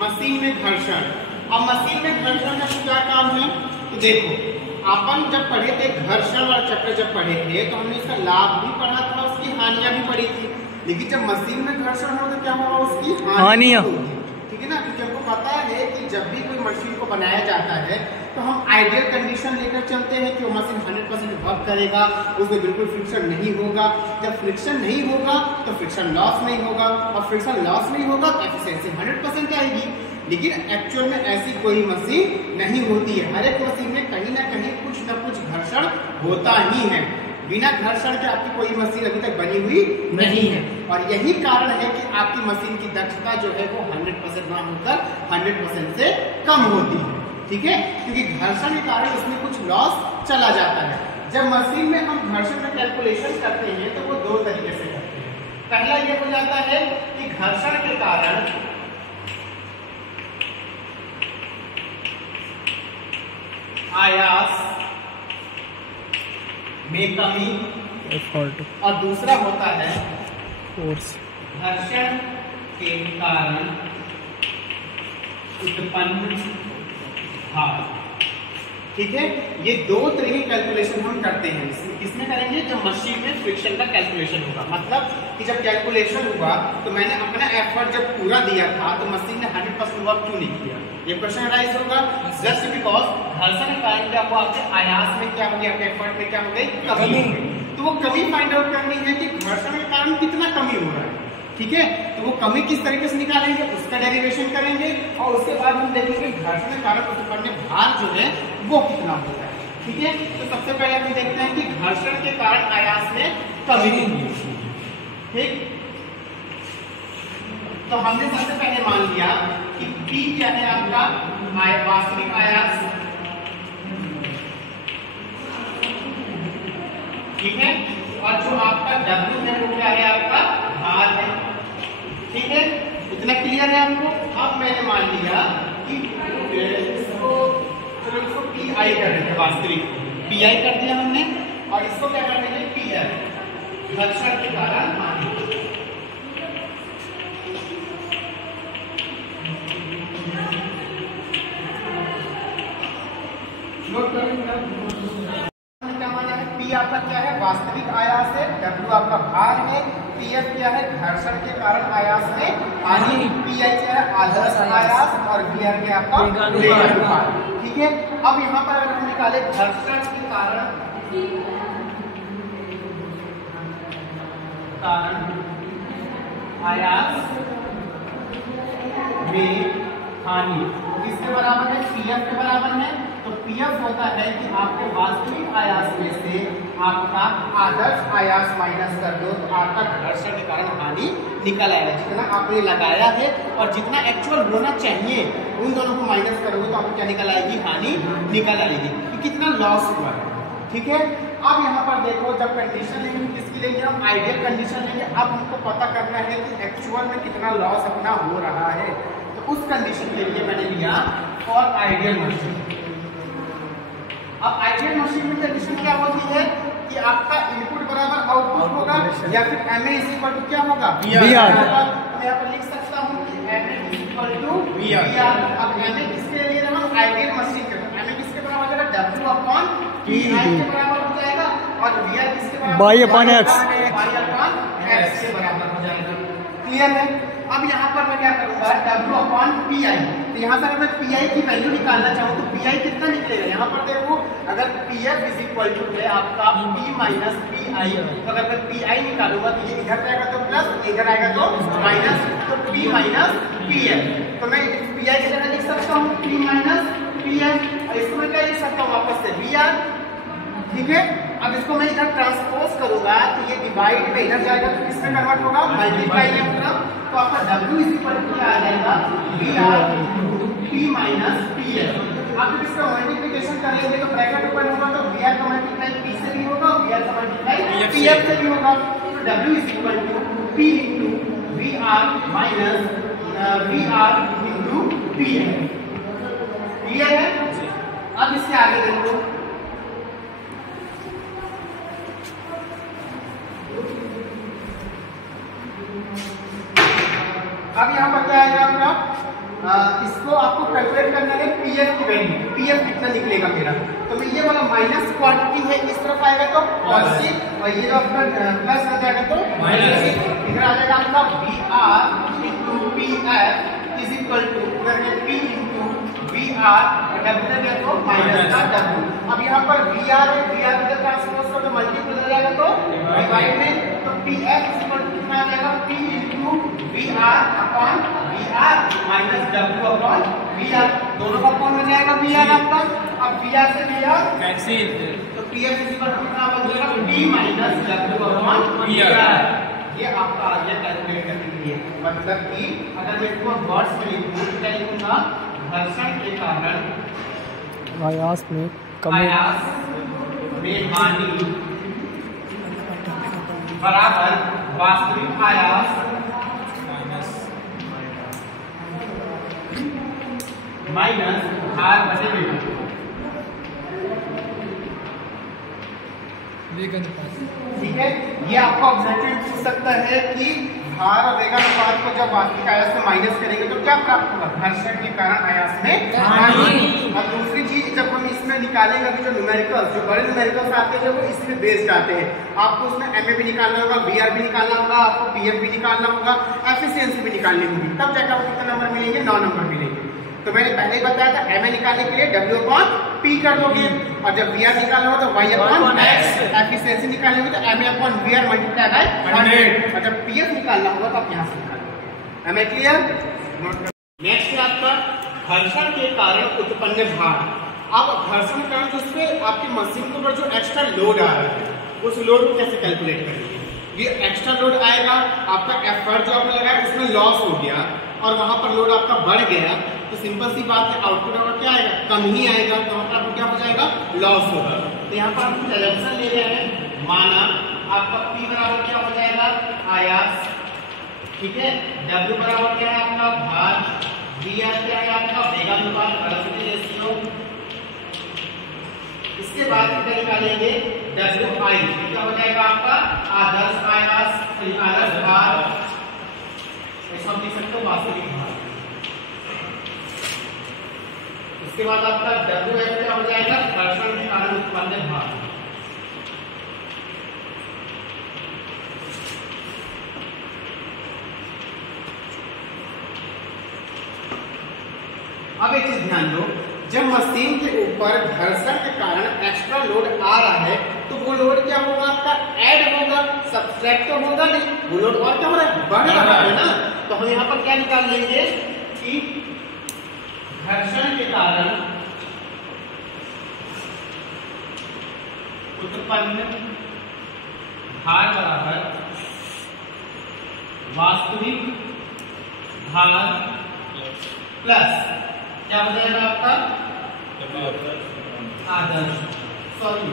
Machine में घर्षण। अब मशीन में घर्षण का क्या काम है, तो देखो अपन जब पढ़े थे घर्षण वाला चैप्टर जब पढ़े थे तो हमने इसका लाभ भी पढ़ा था, उसकी हानियां भी पढ़ी थी। लेकिन जब मशीन में घर्षण हो तो क्या होगा, उसकी हानियां होगी। ठीक है ना, क्योंकि हमको पता है कि जब भी कोई मशीन को बनाया जाता है तो हम आइडियल कंडीशन लेकर चलते हैं कि वो मशीन 100% वर्क करेगा, उसमें बिल्कुल फ्रिक्शन नहीं होगा। जब फ्रिक्शन नहीं होगा तो फ्रिक्शन लॉस नहीं होगा, और फ्रिक्शन लॉस नहीं होगा तो एफिशिएंसी 100% आएगी। लेकिन एक्चुअल में ऐसी कोई मशीन नहीं होती है। हर एक मशीन में कहीं ना कहीं कुछ ना कुछ घर्षण होता ही है। बिना घर्षण के आपकी कोई मशीन अभी तक बनी हुई नहीं है, और यही कारण है कि आपकी मशीन की दक्षता जो है वो 100% ना होकर 100% से कम होती है। ठीक है, क्योंकि घर्षण के कारण उसमें कुछ लॉस चला जाता है। जब मशीन में हम घर्षण का कैलकुलेशन करते हैं तो वो दो तरीके से करते हैं। पहला ये हो जाता है कि घर्षण के कारण आयास में कमी, और दूसरा होता है फोर्स, घर्षण के कारण उत्पन्न भार। ठीक है, ये दो तरह की कैलकुलेशन हम करते हैं। किसमें करेंगे, जब मशीन में फ्रिक्शन का कैलकुलेशन होगा। मतलब कि जब कैलकुलेशन हुआ तो मैंने अपना एफर्ट जब पूरा दिया था तो मशीन ने 100% वर्क क्यों नहीं किया, ये क्वेश्चन राइज होगा। जस्ट बिकॉज घर्षण के कारण क्या हुआ, आपके आयास में क्या हो गया, आपके एफर्ट में क्या हो गई, कमी हो गई। तो वो कमी फाइंड आउट करनी है कि घर्षण के कारण कितना कमी हो रहा है। ठीक है, तो वो कमी किस तरीके से निकालेंगे, उसका डेरिवेशन करेंगे, और उसके बाद हम देखेंगे घर्षण के कारण उत्पन्न भार जो है वो कितना होता है। ठीक है, तो सबसे पहले हम देखते हैं कि घर्षण के कारण आयास में कमी होगी। ठीक, तो हमने सबसे पहले मान लिया कि P क्या है आपका वास्तविक आयास। ठीक है, और जो आपका W है वो क्या है, आपका भार है। ठीक है, इतना क्लियर है आपको। अब मैंने मान लिया कि इसको PI कर देते, वास्तविक PI कर दिया हमने, और इसको क्या कर देंगे, PR, घर्षण के कारण हानि। नोट करेंगे क्या माना है, P आपका क्या है, वास्तविक आयास है, W आपका भार है, PF क्या है, घर्षण के कारण आयास में हानि, PI क्या है, आदर्श आयास, और VR क्या आपका भार। ठीक है, अब यहाँ पर अगर हम निकाले घर्षण के कारण आयास में हानि किसके बराबर है, PF के बराबर है। तो PF होता है कि आपके वास्तविक आयास में से आपका आदर्श आयास माइनस कर दो तो आपका घर्षण के कारण हानि निकल आएगा। जितना आपने लगाया है और जितना एक्चुअल होना चाहिए उन दोनों को माइनस करोगे तो आपको क्या निकल आएगी, हानि निकल आएगी कि कितना लॉस हुआ है। ठीक है, अब यहाँ पर देखो जब कंडीशन लेंगे किसकी लेंगे, हम आइडियल कंडीशन लेंगे। अब हमको पता करना है कि एक्चुअल में कितना लॉस अपना हो रहा है, तो उस कंडीशन के लिए मैंने लिया फॉर आइडियल मशीन। अब आइडियल मशीन में कंडीशन क्या होती है कि आपका इनपुट बराबर आउटपुट होगा, या फिर MA इक्वल टू क्या होगा, VR। मैं यहाँ पर लिख सकता हूँ कि MA इक्वल टू VR। अब MA किसके लिए, हम आइडियल मशीन के MA किसके बराबर हो जाएगा, W अपॉन PI के बराबर हो जाएगा, और VR किसके बराबर, Y अपॉन X के बराबर हो जाएगा। क्लियर है। अब यहाँ पर मैं क्या करूंगा, W अपॉन PI। तो यहाँ पर मैं PI की वैल्यू निकालना चाहूँ तो PI कितना निकलेगा, यहाँ पर देखो अगर PF इज इक्वल टू है आपका P माइनस PI, तो अगर मैं PI निकालूंगा तो ये इधर जाएगा तो प्लस, इधर आएगा तो माइनस, तो P माइनस PF। तो मैं PI की जगह लिख सकता हूँ P माइनस PF, और इसको मैं क्या लिख सकता हूँ वापस से VR। ठीक है, अब इसको मैं इधर ट्रांसपोज करूंगा तो ये डिवाइड में इधर जाएगा तो किसमें कन्वर्ट होगा, मल्टीप्लाई में होगा। तो आपका W इज इक्वल टू क्या आ जाएगा, VR P माइनस PF। अब जब इसका मल्टीप्लिकेशन करेंगे तो ब्रैकेट ओपन होगा तो VR का मल्टीप्लाई P से भी होगा, VR का मल्टीप्लाई PF से भी होगा। तो W is equal to P into VR minus VR into PF। Clear है। अब इससे आगे देखो, अब यहाँ पर क्या आएगा आपका इसको आपको कैलकुलेट करना है पीएफ की वैल्यू, पीएफ कितना निकलेगा मेरा। तो मैं ये वाला माइनस क्वांटिटी है इस तरफ आएगा तो पॉजिटिव, और ये जो आपका प्लस आ जाएगा तो माइनस। इधर आ जाएगा आपका VR into PF is equal to P into VR, W है तो माइनस का W। अब यहाँ पर VR है, VR इधर ट्रांसपोज करके मल्टीप्लाई हो जाएगा तो डिवाइड में, तो PF इज इक्वल टू कितना आ जाएगा P into VR upon VR minus W upon VR, दोनों का कौन हो जाएगा VR आपका। अब VR से VR कैंसिल, तो PF इज इक्वल टू कितना बचेगा P minus W upon VR। ये आपका आ गया कैलकुलेट करने के लिए। मतलब कि अगर मैं इसको वर्ड्स में लिखूं तो क्या लिखूंगा, घर्षण के कारण आयास में कमी, आयास में हानि बराबर वास्तविक आयास माइनस भार बटे वेग। ठीक है, ये आपका ऑब्जेक्टिव पूछ सकता है कि भार और वेगानुपात को जब वास्तविक आयास से माइनस करेंगे तो क्या प्राप्त होगा, घर्षण के कारण आयास में हानि। और दूसरी चीज जब हम इसमें निकालेंगे अभी जो न्यूमेरिकल्स, जो बड़े न्यूमेरिकल्स आते हैं वो इसमें बेस्ड आते हैं, आपको उसमें MA भी निकालना होगा, VR भी निकालना होगा, आपको PF भी निकालना होगा, एफिशिएंसी भी निकालनी होगी, तब जाकर आपको कितने नंबर मिलेंगे, 9 नंबर मिलेंगे। तो मैंने पहले ही बताया था MA निकालने के लिए W अपॉन P कर दोगे, और जब VR निकालना हो तो Y अपॉन X, एफिशिएंसी निकालनी होगी तो MA upon VR multiply by 100, और जब PF निकालना होगा तो आप यहाँ से निकालोगे। MA clear. नेक्स्ट है आपका घर्षण के कारण उत्पन्न भार। अब घर्षण के कारण जिसपे आपकी मशीन के ऊपर जो एक्स्ट्रा लोड आ रहा है उस लोड को कैसे कैलकुलेट करेंगे। ये एक्स्ट्रा लोड आएगा, आपका एफर्ट जो आपने लगाया उसमें लॉस हो गया और वहां पर लोड आपका बढ़ गया, तो सिंपल सी बात है आउटपुट आपका क्या आएगा, कम ही आएगा, तो वहां पर आपको क्या हो जाएगा, लॉस होगा। तो यहाँ पर हम एलएमएस ले रहे हैं, माना आपका P बराबर क्या हो जाएगा, आयास, ठीक है, W बराबर क्या है आपका भार, VR क्या है आपका वेगानुपात, वेलोसिटी रेशियो। इसके बाद क्या निकालेंगे, WI क्या हो जाएगा आपका आदर्श आयास, आदर्श भार, ऐसा लिख सकते हो वास्तविक भार। इसके बाद आपका WF क्या हो जाएगा, घर्षण के कारण उत्पन्न भार। अब एक चीज ध्यान दो, जब मशीन के ऊपर घर्षण के कारण एक्स्ट्रा लोड आ रहा है तो वो लोड क्या होगा, आपका ऐड होगा, सब्ट्रैक्ट तो होगा नहीं, वो लोड और क्या हो रहा है, बढ़ रहा है ना। तो हम यहाँ पर क्या निकाल लेंगे कि घर्षण के कारण उत्पन्न भार बराबर वास्तविक भार प्लस क्या हो जाएगा आपका आदर्श, सॉरी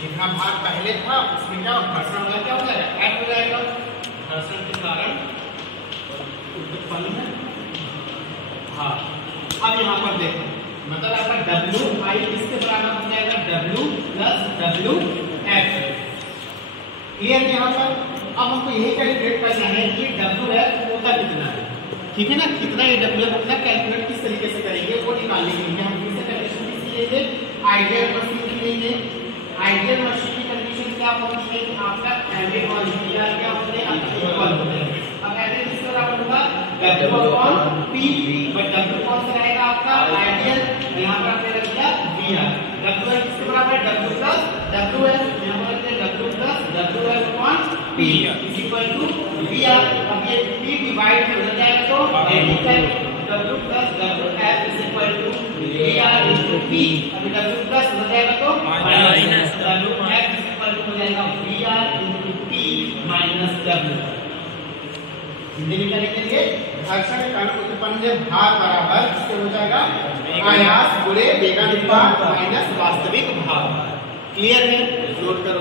जितना भार पहले था उसमें क्या घर्षण वाला क्या हो जाएगा, ऐड हो जाएगा, घर्षण के कारण उत्पन्न भार। अब यहाँ पर देखो, मतलब आपका WI इसके बराबर हो जाएगा W प्लस WF, क्लियर है यहाँ पर। अब हमको यही कैलकुलेट करना है कि WF होता कितना है, ठीक है ना, कितना ये WF अपना कैलकुलेट किस तरीके से करेंगे वो निकालने के लिए हम किससे कैलकुलेशन किसकी लेंगे, आइडियल मशीन की लेंगे। आइडियल मशीन की कंडीशन क्या होती है कि आपका MA और VR क्या होते हैं, इक्वल होते हैं। अब MA किस बराबर होगा, W upon P, but W कौन सा रहेगा आपका आइडियल, यहाँ पर आपने रख दिया VR। W किसके बराबर है, W प्लस WF, यहाँ पर रखते हैं W plus WF upon P is equal to VR। अब ये P डिवाइड हो जाएगा तो W plus WF is equal to VR into P। अभी W प्लस हो जाएगा तो minus WF is equal to हो जाएगा VR into P minus W। Hindi में क्या लिखेंगे, घर्षण के कारण उत्पन्न भार बराबर किससे हो जाएगा? आयास गुणे वेगानुपात माइनस वास्तविक भार। क्लियर है? नोट करो।